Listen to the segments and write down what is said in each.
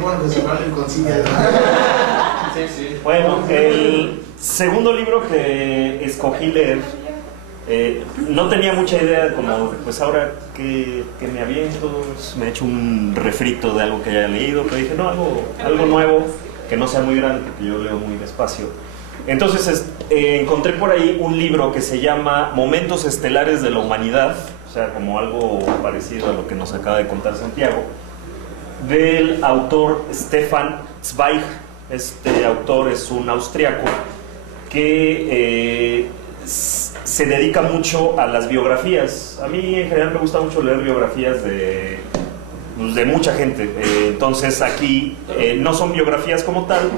Bueno, pues cerrarlo en consigna. Sí, sí. Bueno, el segundo libro que escogí leer, no tenía mucha idea, como pues ahora que me aviento, me he hecho un refrito de algo que haya leído, pero dije, no, algo nuevo, que no sea muy grande, porque yo leo muy despacio. Entonces encontré por ahí un libro que se llama Momentos Estelares de la Humanidad, o sea, como algo parecido a lo que nos acaba de contar Santiago, del autor Stefan Zweig. Este autor es un austriaco que se dedica mucho a las biografías. A mí en general me gusta mucho leer biografías de mucha gente. Entonces aquí no son biografías como tal,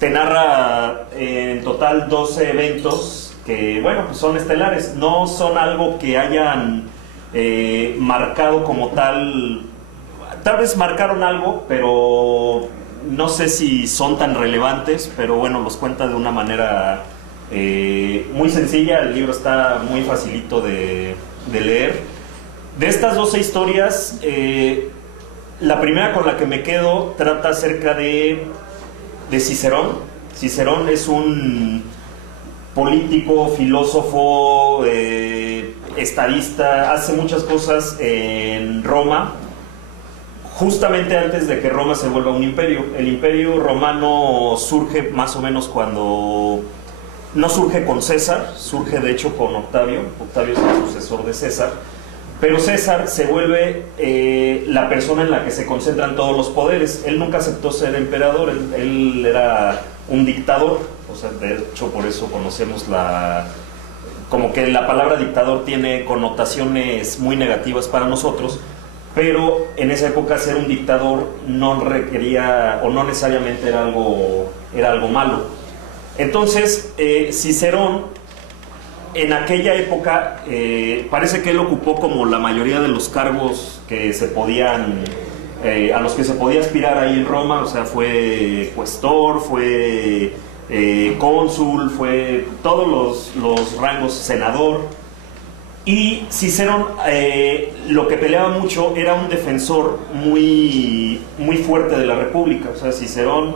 te narra en total 12 eventos que, bueno, pues son estelares, no son algo que hayan marcado como tal vez marcaron algo, pero no sé si son tan relevantes, pero bueno, los cuenta de una manera muy sencilla. El libro está muy facilito de leer. De estas 12 historias, la primera con la que me quedo trata acerca de Cicerón. Cicerón es un político, filósofo, estadista, hace muchas cosas en Roma, justamente antes de que Roma se vuelva un imperio. El imperio romano surge más o menos cuando... No surge con César, surge de hecho con Octavio. Octavio es el sucesor de César. Pero César se vuelve la persona en la que se concentran todos los poderes. Él nunca aceptó ser emperador, él era un dictador. O sea, de hecho por eso conocemos como que la palabra dictador tiene connotaciones muy negativas para nosotros. Pero en esa época ser un dictador no requería o no necesariamente era algo malo. Entonces Cicerón en aquella época parece que él ocupó como la mayoría de los cargos que se podían a los que se podía aspirar ahí en Roma. O sea, fue cuestor, fue cónsul, fue todos los rangos, senador. Y Cicerón lo que peleaba mucho era un defensor muy, muy fuerte de la República. O sea, Cicerón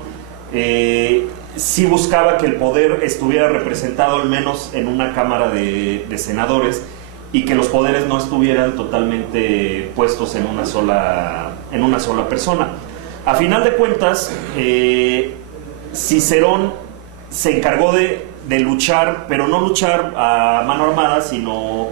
sí buscaba que el poder estuviera representado al menos en una cámara de senadores y que los poderes no estuvieran totalmente puestos en una sola persona. A final de cuentas, Cicerón se encargó de luchar, pero no luchar a mano armada, sino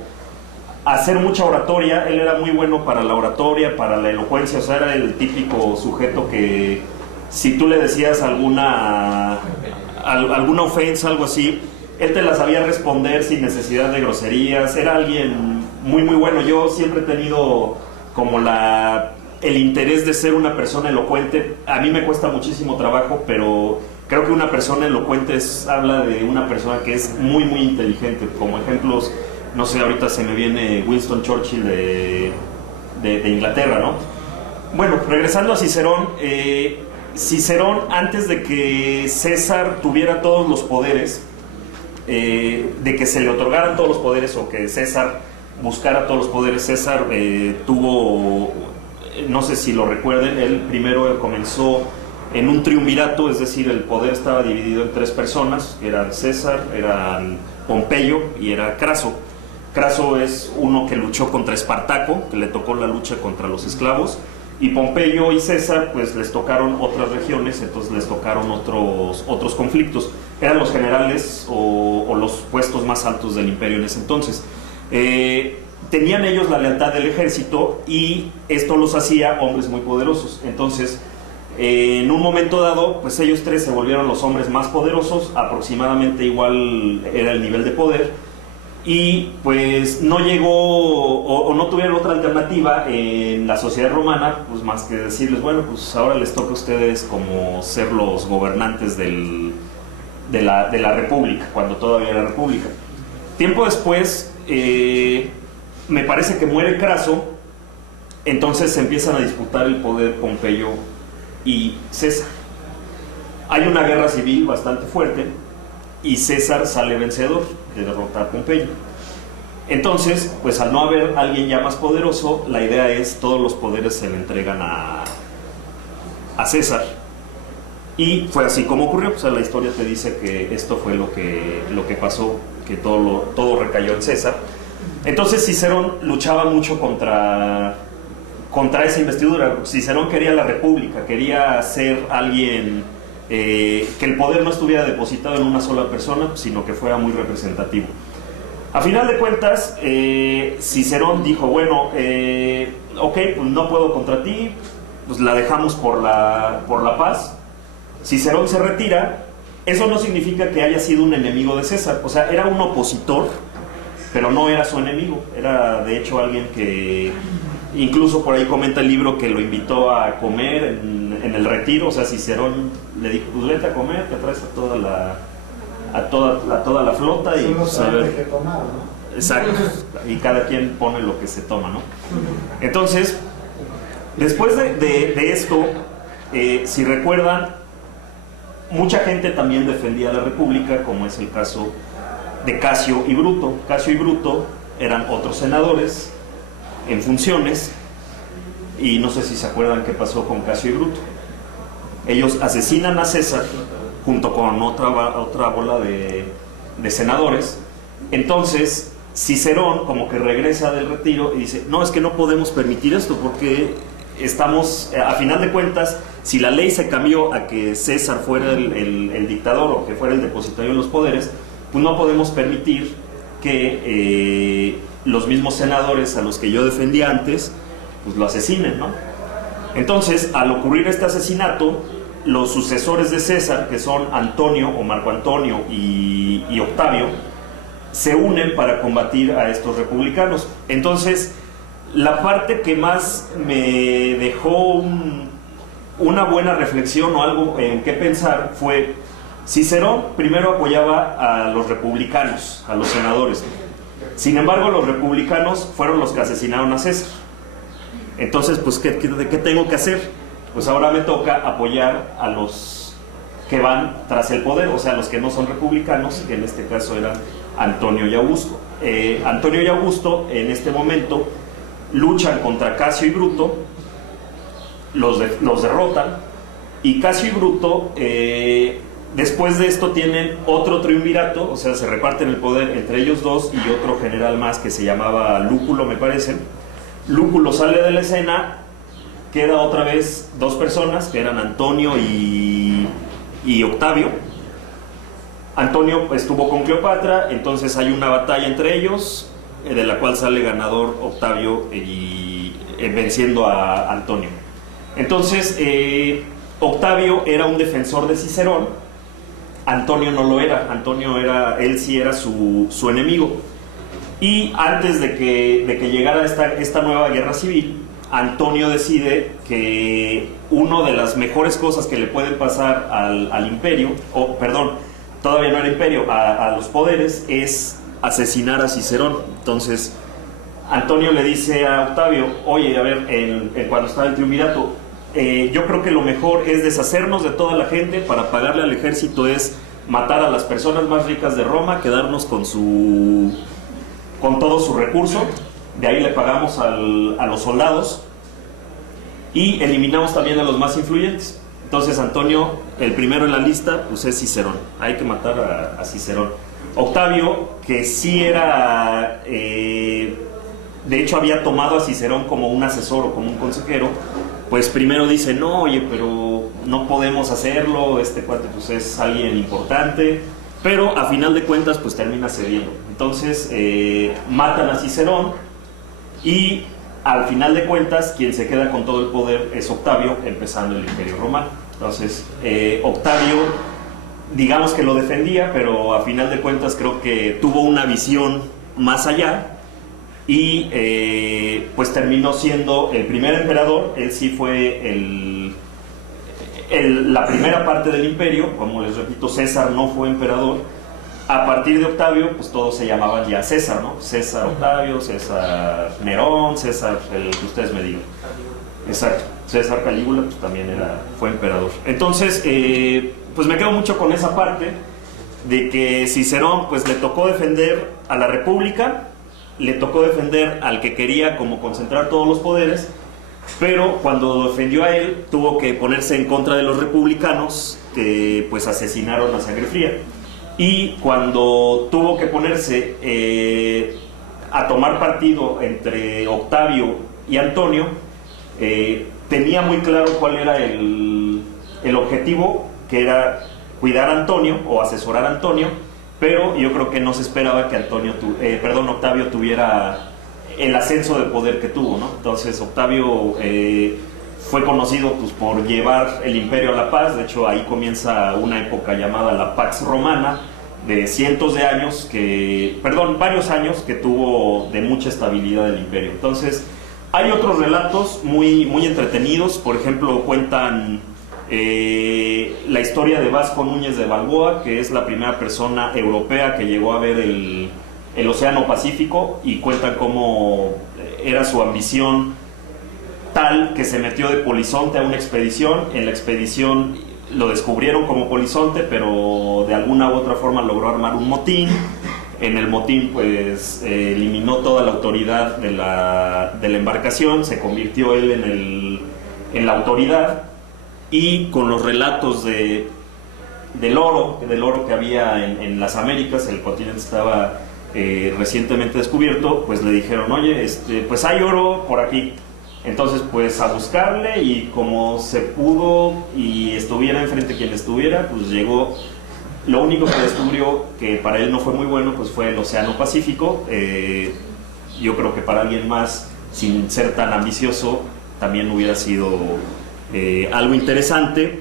hacer mucha oratoria. Él era muy bueno para la oratoria, para la elocuencia. O sea, era el típico sujeto que si tú le decías alguna ofensa, algo así, él te la sabía responder sin necesidad de groserías. Era alguien muy muy bueno. Yo siempre he tenido como el interés de ser una persona elocuente. A mí me cuesta muchísimo trabajo, pero creo que una persona elocuente habla de una persona que es muy muy inteligente. Como ejemplos, no sé, ahorita se me viene Winston Churchill de Inglaterra, ¿no? Bueno, regresando a Cicerón, Cicerón, antes de que César tuviera todos los poderes, de que se le otorgaran todos los poderes o que César buscara todos los poderes, César tuvo, no sé si lo recuerden, él primero comenzó en un triunvirato, es decir, el poder estaba dividido en 3 personas, eran César, eran Pompeyo y era Craso. Craso es uno que luchó contra Espartaco, que le tocó la lucha contra los esclavos, y Pompeyo y César pues les tocaron otras regiones, entonces les tocaron otros conflictos. Eran los generales o los puestos más altos del imperio en ese entonces. Tenían ellos la lealtad del ejército y esto los hacía hombres muy poderosos. Entonces en un momento dado pues ellos 3 se volvieron los hombres más poderosos, aproximadamente igual era el nivel de poder. Y pues no llegó o no tuvieron otra alternativa en la sociedad romana, pues más que decirles, bueno, pues ahora les toca a ustedes como ser los gobernantes de la república, cuando todavía era república. Tiempo después, me parece que muere Craso, entonces se empiezan a disputar el poder Pompeyo y César. Hay una guerra civil bastante fuerte y César sale vencedor de derrotar a Pompeyo. Entonces, pues al no haber alguien ya más poderoso, la idea es todos los poderes se le entregan a a César, y fue así como ocurrió. O sea, la historia te dice que esto fue lo que pasó, que todo recayó en César. Entonces Cicerón luchaba mucho contra esa investidura. Cicerón quería la república, quería ser alguien que el poder no estuviera depositado en una sola persona, sino que fuera muy representativo. A final de cuentas, Cicerón dijo, bueno, ok, pues no puedo contra ti, pues la dejamos por la paz. Cicerón se retira. Eso no significa que haya sido un enemigo de César, o sea, era un opositor, pero no era su enemigo. Era de hecho alguien que, incluso por ahí comenta el libro, que lo invitó a comer en el retiro. O sea, Cicerón le dijo, pues vete a comer, te traes a toda la flota y pues, a ver. Que tomar, ¿no? Exacto, y cada quien pone lo que se toma, ¿no? Entonces, después de esto, si recuerdan, mucha gente también defendía la república, como es el caso de Casio y Bruto. Casio y Bruto eran otros senadores en funciones, y no sé si se acuerdan qué pasó con Casio y Bruto. Ellos asesinan a César junto con otra bola de senadores. Entonces Cicerón como que regresa del retiro y dice, no, es que no podemos permitir esto, porque estamos, a final de cuentas, si la ley se cambió a que César fuera el dictador, o que fuera el depositario de los poderes, pues no podemos permitir que los mismos senadores a los que yo defendía antes, pues lo asesinen, ¿no? Entonces, al ocurrir este asesinato, los sucesores de César, que son Antonio o Marco Antonio y Octavio, se unen para combatir a estos republicanos. Entonces, la parte que más me dejó una buena reflexión o algo en qué pensar fue: Cicerón primero apoyaba a los republicanos, a los senadores. Sin embargo, los republicanos fueron los que asesinaron a César. Entonces, pues, ¿de qué tengo que hacer? Pues ahora me toca apoyar a los que van tras el poder, o sea, los que no son republicanos, que en este caso eran Antonio y Augusto. Antonio y Augusto en este momento luchan contra Casio y Bruto, los derrotan, y Casio y Bruto después de esto tienen otro triunvirato, o sea, se reparten el poder entre ellos dos y otro general más que se llamaba Lúculo, me parece. Lúculo sale de la escena, queda otra vez dos personas, que eran Antonio y Octavio. Antonio estuvo con Cleopatra, entonces hay una batalla entre ellos, de la cual sale ganador Octavio venciendo a Antonio. Entonces, Octavio era un defensor de Cicerón, Antonio no lo era. Antonio él sí era su enemigo. Y antes de que llegara esta nueva guerra civil, Antonio decide que una de las mejores cosas que le pueden pasar al imperio, todavía no era imperio, a los poderes, es asesinar a Cicerón. Entonces Antonio le dice a Octavio, oye, a ver, cuando estaba el triunvirato, yo creo que lo mejor es deshacernos de toda la gente para pagarle al ejército, es matar a las personas más ricas de Roma, quedarnos con todo su recurso, de ahí le pagamos a los soldados y eliminamos también a los más influyentes. Entonces Antonio, el primero en la lista, pues es Cicerón, hay que matar a Cicerón. Octavio, que sí era, de hecho había tomado a Cicerón como un asesor o como un consejero, pues primero dice, no, oye, pero no podemos hacerlo, este cuate pues es alguien importante, pero a final de cuentas pues termina cediendo. Entonces matan a Cicerón y al final de cuentas quien se queda con todo el poder es Octavio, empezando el Imperio Romano. Entonces Octavio, digamos que lo defendía, pero a final de cuentas creo que tuvo una visión más allá y pues terminó siendo el primer emperador. Él sí fue la primera parte del imperio. Como les repito, César no fue emperador. A partir de Octavio, pues todos se llamaban ya César, ¿no? César Octavio, César Nerón, César, el que ustedes me digan. Exacto. César Calígula, pues también fue emperador. Entonces, pues me quedo mucho con esa parte de que Cicerón, pues le tocó defender a la república, le tocó defender al que quería como concentrar todos los poderes, pero cuando defendió a él tuvo que ponerse en contra de los republicanos que pues asesinaron a sangre fría. Y cuando tuvo que ponerse a tomar partido entre Octavio y Antonio, tenía muy claro cuál era el objetivo, que era cuidar a Antonio o asesorar a Antonio, pero yo creo que no se esperaba que Octavio tuviera el ascenso de poder que tuvo, ¿no? Entonces Octavio fue conocido pues, por llevar el imperio a la paz. De hecho ahí comienza una época llamada la Pax Romana, de cientos de años varios años que tuvo de mucha estabilidad el imperio. Entonces hay otros relatos muy, muy entretenidos. Por ejemplo, cuentan la historia de Vasco Núñez de Balboa, que es la primera persona europea que llegó a ver el Océano Pacífico, y cuentan cómo era su ambición tal que se metió de polizonte a una expedición. En la expedición lo descubrieron como polizonte, pero de alguna u otra forma logró armar un motín. En el motín pues eliminó toda la autoridad de la embarcación, se convirtió él en la autoridad, y con los relatos del oro que había en las Américas, el continente estaba recientemente descubierto, pues le dijeron, oye, pues hay oro por aquí. Entonces pues a buscarle, y como se pudo y estuviera enfrente quien estuviera, pues llegó. Lo único que descubrió, que para él no fue muy bueno, pues fue el Océano Pacífico. Yo creo que para alguien más, sin ser tan ambicioso, también hubiera sido algo interesante,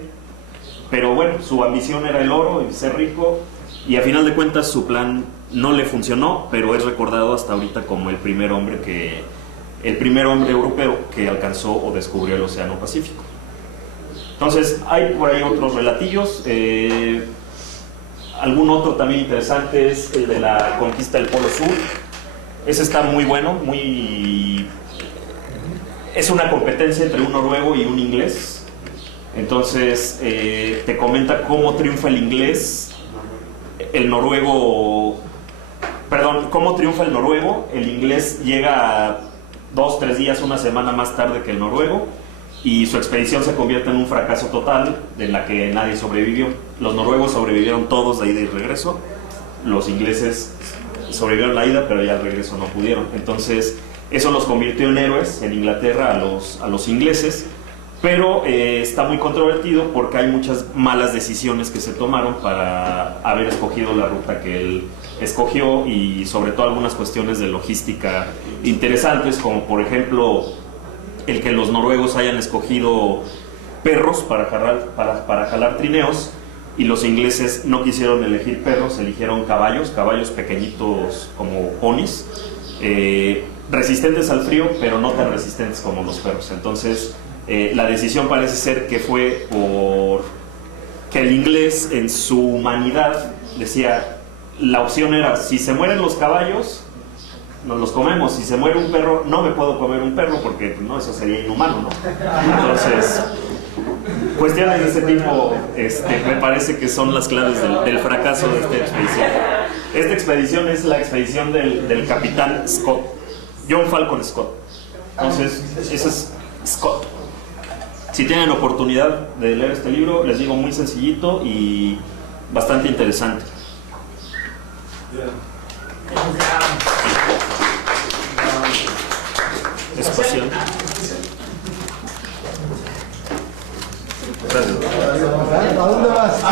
pero bueno, su ambición era el oro y ser rico, y a final de cuentas su plan no le funcionó, pero es recordado hasta ahorita como el primer hombre europeo que alcanzó o descubrió el Océano Pacífico. Entonces hay por ahí otros relatillos. Algún otro también interesante es el de la conquista del Polo Sur. Ese está muy bueno, es una competencia entre un noruego y un inglés. Entonces te comenta cómo triunfa el inglés, cómo triunfa el noruego. El inglés llega 2, 3 días, una semana más tarde que el noruego, y su expedición se convierte en un fracaso total, de la que nadie sobrevivió. Los noruegos sobrevivieron todos de ida y regreso, los ingleses sobrevivieron la ida, pero ya al regreso no pudieron. Entonces eso los convirtió en héroes en Inglaterra a los ingleses, pero está muy controvertido porque hay muchas malas decisiones que se tomaron para haber escogido la ruta que él escogió, y sobre todo algunas cuestiones de logística interesantes, como por ejemplo el que los noruegos hayan escogido perros para jalar trineos, y los ingleses no quisieron elegir perros, eligieron caballos pequeñitos como ponis, resistentes al frío, pero no tan resistentes como los perros. Entonces la decisión parece ser que fue por que el inglés, en su humanidad, decía, la opción era, si se mueren los caballos, nos los comemos; si se muere un perro, no me puedo comer un perro porque no, eso sería inhumano, ¿no? Entonces, cuestiones de ese tipo me parece que son las claves del fracaso de esta expedición. Esta expedición es la expedición del capitán Scott, John Falcon Scott. Entonces, ese es Scott. Si tienen oportunidad de leer este libro, les digo, muy sencillito y bastante interesante. Es pasión. Gracias. ¿A dónde vas?